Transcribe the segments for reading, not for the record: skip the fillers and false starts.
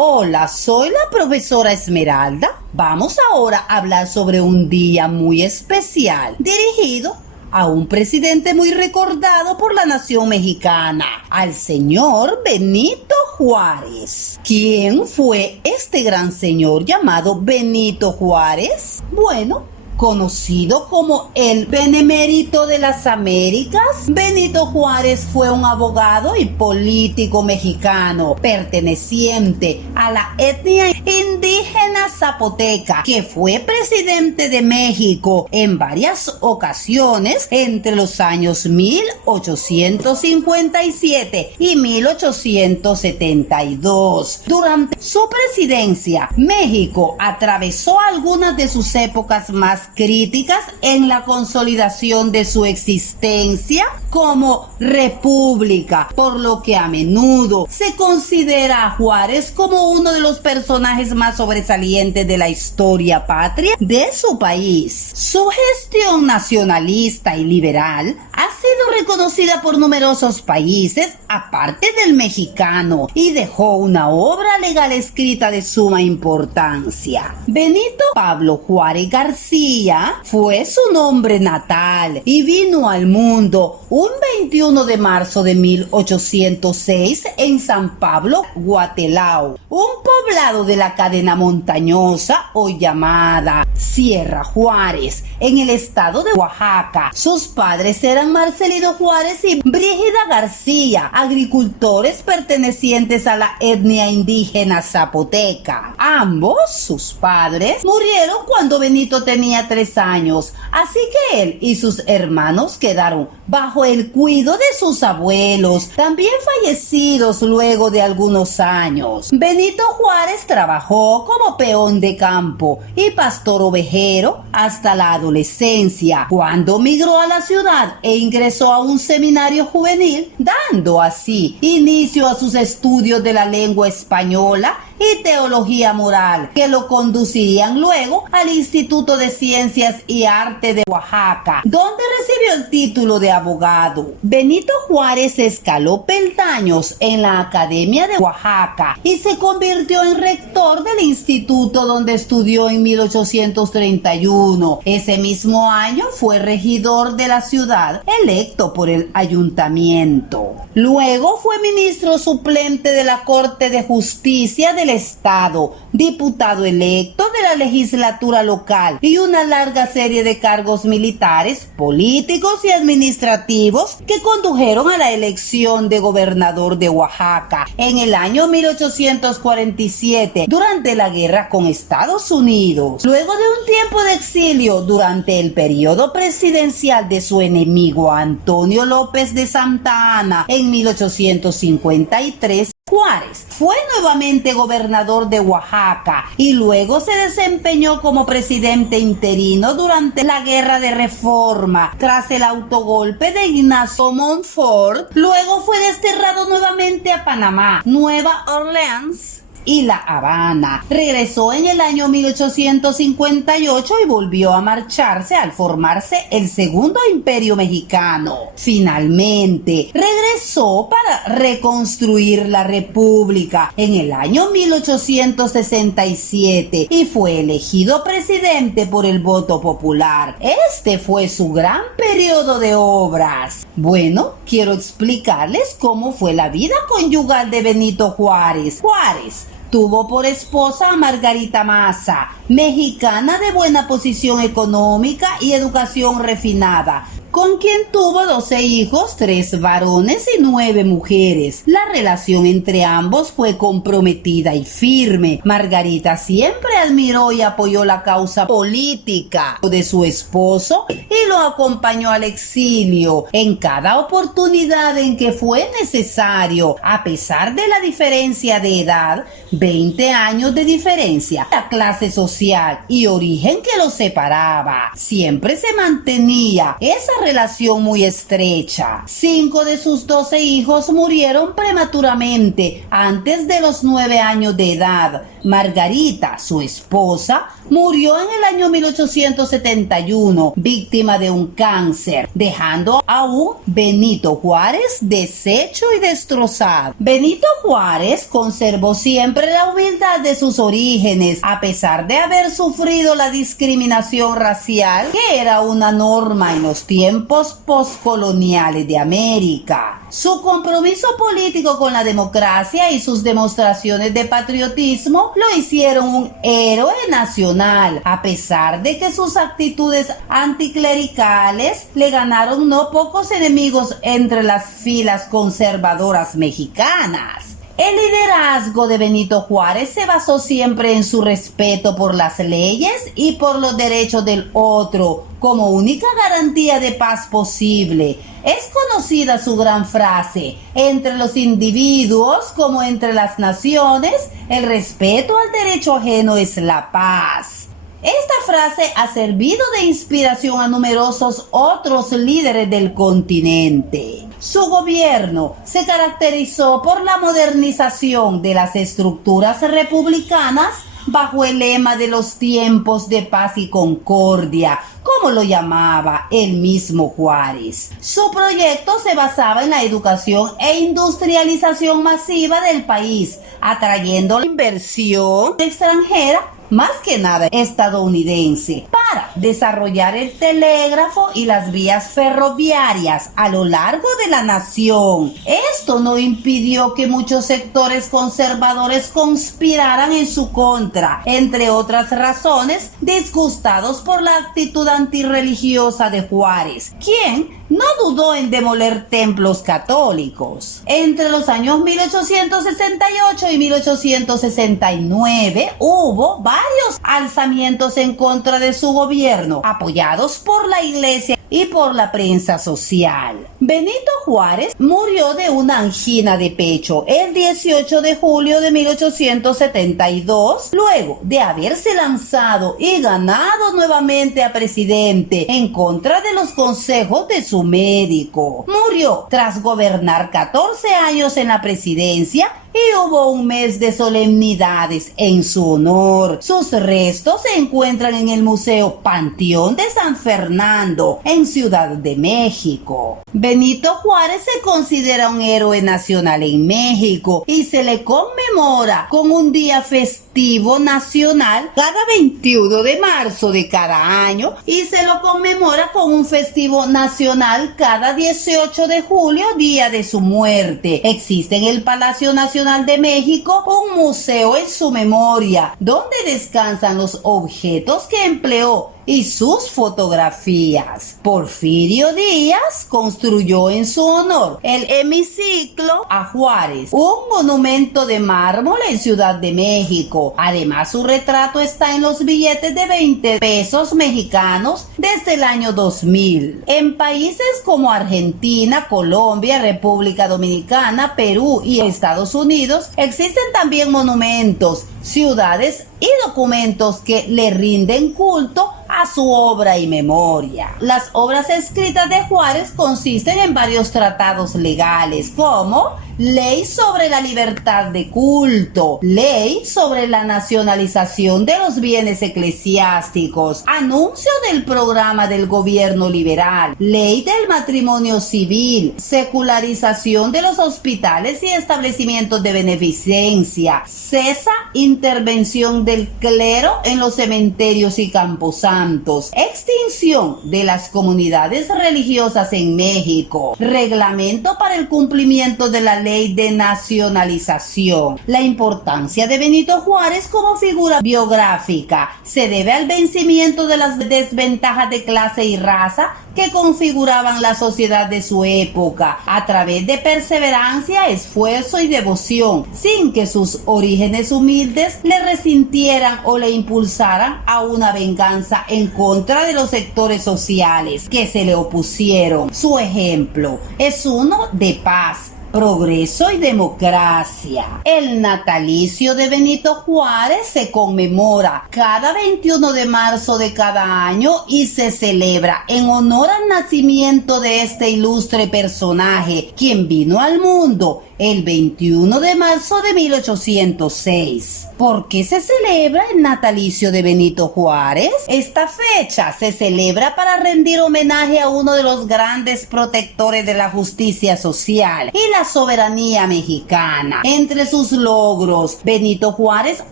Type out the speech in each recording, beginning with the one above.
Hola, soy la profesora Esmeralda. Vamos ahora a hablar sobre un día muy especial dirigido a un presidente muy recordado por la nación mexicana, al señor Benito Juárez. ¿Quién fue este gran señor llamado Benito Juárez? Bueno, conocido como el Benemérito de las Américas, Benito Juárez fue un abogado y político mexicano perteneciente a la etnia indígena zapoteca, que fue presidente de México en varias ocasiones entre los años 1857 y 1872. Durante su presidencia, México atravesó algunas de sus épocas más críticas en la consolidación de su existencia como república, por lo que a menudo se considera a Juárez como uno de los personajes más sobresalientes de la historia patria de su país. Su gestión nacionalista y liberal ha sido reconocida por numerosos países, aparte del mexicano, y dejó una obra legal escrita de suma importancia. Benito Pablo Juárez García fue su nombre natal y vino al mundo un 21 de marzo de 1806 en San Pablo, Guatelao, un poblado de la cadena montañosa hoy llamada Sierra Juárez, en el estado de Oaxaca. Sus padres eran Marcelino Juárez y Brígida García, agricultores pertenecientes a la etnia indígena zapoteca. Ambos, sus padres, murieron cuando Benito tenía 3 años, así que él y sus hermanos quedaron bajo el cuidado de sus abuelos, también fallecidos luego de algunos años. Benito Juárez trabajó como peón de campo y pastor ovejero hasta la adolescencia, cuando migró a la ciudad e ingresó a un seminario juvenil, dando así inicio a sus estudios de la lengua española y teología moral, que lo conducirían luego al Instituto de Ciencias y Arte de Oaxaca, donde recibió el título de abogado. Benito Juárez escaló peldaños en la Academia de Oaxaca y se convirtió en rector del instituto, donde estudió en 1831. Ese mismo año fue regidor de la ciudad, electo por el ayuntamiento. Luego fue ministro suplente de la Corte de Justicia del Estado, diputado electo de la legislatura local y una larga serie de cargos militares, políticos y administrativos que condujeron a la elección de gobernador de Oaxaca en el año 1847 durante la guerra con Estados Unidos. Luego de un tiempo de exilio durante el periodo presidencial de su enemigo Antonio López de Santa Anna en 1853, Juárez fue nuevamente gobernador de Oaxaca y luego se desempeñó como presidente interino durante la Guerra de Reforma. Tras el autogolpe de Ignacio Montfort, luego fue desterrado nuevamente a Panamá, Nueva Orleans y La Habana. Regresó en el año 1858 y volvió a marcharse al formarse el Segundo Imperio Mexicano. Finalmente, regresó para reconstruir la República en el año 1867 y fue elegido presidente por el voto popular. Este fue su gran periodo de obras. Bueno, quiero explicarles cómo fue la vida conyugal de Benito Juárez. Juárez tuvo por esposa a Margarita Maza, mexicana de buena posición económica y educación refinada, con quien tuvo 12 hijos, 3 varones y 9 mujeres. La relación entre ambos fue comprometida y firme. Margarita siempre admiró y apoyó la causa política de su esposo y lo acompañó al exilio en cada oportunidad en que fue necesario, a pesar de la diferencia de edad, 20 años de diferencia, la clase social y origen que los separaba. Siempre se mantenía esa relación muy estrecha. 5 de sus 12 hijos murieron prematuramente antes de los 9 años de edad. Margarita, su esposa, murió en el año 1871, víctima de un cáncer, dejando a un Benito Juárez deshecho y destrozado. Benito Juárez conservó siempre la humildad de sus orígenes, a pesar de haber sufrido la discriminación racial, que era una norma en los tiempos postcoloniales de América. Su compromiso político con la democracia y sus demostraciones de patriotismo lo hicieron un héroe nacional, a pesar de que sus actitudes anticlericales le ganaron no pocos enemigos entre las filas conservadoras mexicanas. El liderazgo de Benito Juárez se basó siempre en su respeto por las leyes y por los derechos del otro, como única garantía de paz posible. Es conocida su gran frase: entre los individuos como entre las naciones, el respeto al derecho ajeno es la paz. Esta frase ha servido de inspiración a numerosos otros líderes del continente. Su gobierno se caracterizó por la modernización de las estructuras republicanas bajo el lema de los tiempos de paz y concordia, como lo llamaba el mismo Juárez. Su proyecto se basaba en la educación e industrialización masiva del país, atrayendo la inversión extranjera, más que nada estadounidense, para desarrollar el telégrafo y las vías ferroviarias a lo largo de la nación. Esto no impidió que muchos sectores conservadores conspiraran en su contra, entre otras razones, disgustados por la actitud antirreligiosa de Juárez, quien no dudó en demoler templos católicos. Entre los años 1868 y 1869 hubo varios alzamientos en contra de su gobierno, apoyados por la iglesia y por la prensa social. Benito Juárez murió de una angina de pecho el 18 de julio de 1872, luego de haberse lanzado y ganado nuevamente a presidente en contra de los consejos de su médico. Murió tras gobernar 14 años en la presidencia y hubo un mes de solemnidades en su honor. Sus restos se encuentran en el Museo Panteón de San Fernando, en Ciudad de México. Benito Juárez se considera un héroe nacional en México y se le conmemora con un día festivo nacional cada 21 de marzo de cada año y se lo conmemora con un festivo nacional cada 18 de julio, día de su muerte. Existe en el Palacio Nacional de México un museo en su memoria, donde descansan los objetos que empleó y sus fotografías. Porfirio Díaz construyó en su honor el hemiciclo a Juárez, un monumento de mármol en Ciudad de México. Además, su retrato está en los billetes de 20 pesos mexicanos desde el año 2000. En países como Argentina, Colombia, República Dominicana, Perú y Estados Unidos existen también monumentos, ciudades y documentos que le rinden culto a su obra y memoria. Las obras escritas de Juárez consisten en varios tratados legales, como Ley sobre la libertad de culto, Ley sobre la nacionalización de los bienes eclesiásticos, Anuncio del programa del gobierno liberal, Ley del matrimonio civil, Secularización de los hospitales y establecimientos de beneficencia, Cesa intervención del clero en los cementerios y camposantos, Extinción de las comunidades religiosas en México, Reglamento para el cumplimiento de la ley de nacionalización. La importancia de Benito Juárez como figura biográfica se debe al vencimiento de las desventajas de clase y raza que configuraban la sociedad de su época a través de perseverancia, esfuerzo y devoción, sin que sus orígenes humildes le resintieran o le impulsaran a una venganza en contra de los sectores sociales que se le opusieron. Su ejemplo es uno de paz, progreso y democracia. El natalicio de Benito Juárez se conmemora cada 21 de marzo de cada año y se celebra en honor al nacimiento de este ilustre personaje, quien vino al mundo el 21 de marzo de 1806. ¿Por qué se celebra el natalicio de Benito Juárez? Esta fecha se celebra para rendir homenaje a uno de los grandes protectores de la justicia social y la soberanía mexicana. Entre sus logros, Benito Juárez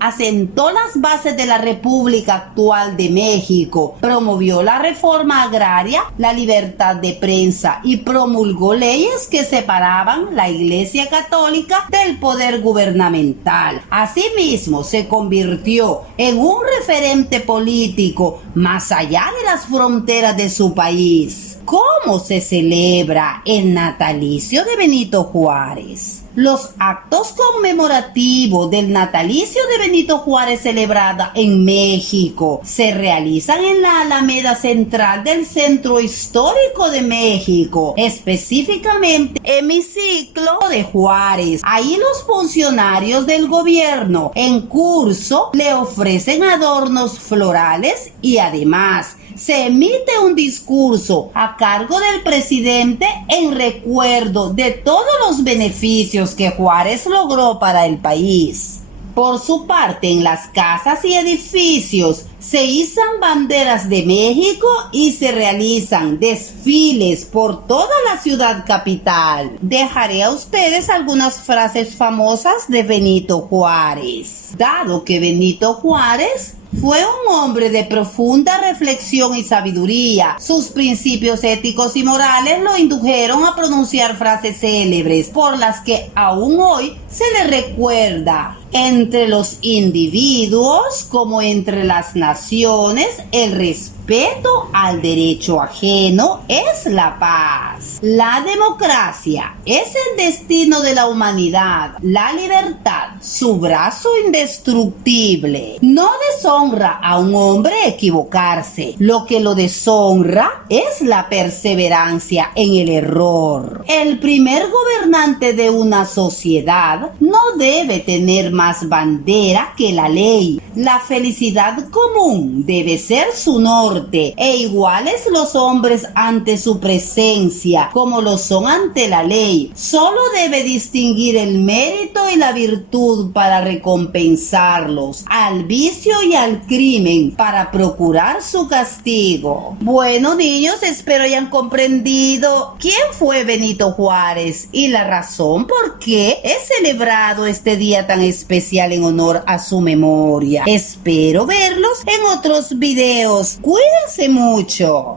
asentó las bases de la República actual de México, promovió la reforma agraria, la libertad de prensa y promulgó leyes que separaban la Iglesia Católica del poder gubernamental. Asimismo, se convirtió en un referente político más allá de las fronteras de su país. ¿Cómo se celebra el natalicio de Benito Juárez? Los actos conmemorativos del natalicio de Benito Juárez celebrada en México se realizan en la Alameda Central del Centro Histórico de México, específicamente Hemiciclo de Juárez. Ahí los funcionarios del gobierno en curso le ofrecen adornos florales y además se emite un discurso a cargo del presidente en recuerdo de todos los beneficios que Juárez logró para el país. Por su parte, en las casas y edificios se izan banderas de México y se realizan desfiles por toda la ciudad capital. Dejaré a ustedes algunas frases famosas de Benito Juárez. Dado que Benito Juárez fue un hombre de profunda reflexión y sabiduría, sus principios éticos y morales lo indujeron a pronunciar frases célebres por las que aún hoy se le recuerda. Entre los individuos como entre las naciones, el respeto al derecho ajeno es la paz. La democracia es el destino de la humanidad. La libertad, su brazo indestructible. No deshonra a un hombre equivocarse. Lo que lo deshonra es la perseverancia en el error. El primer gobernante de una sociedad no debe tener más bandera que la ley. La felicidad común debe ser su norte, e iguales los hombres ante su presencia como lo son ante la ley. Solo debe distinguir el mérito y la virtud para recompensarlos, al vicio y al crimen para procurar su castigo. Bueno, niños, espero hayan comprendido quién fue Benito Juárez y la razón por qué es celebrado este día tan especial en honor a su memoria. Espero verlos en otros videos. Cuídense mucho.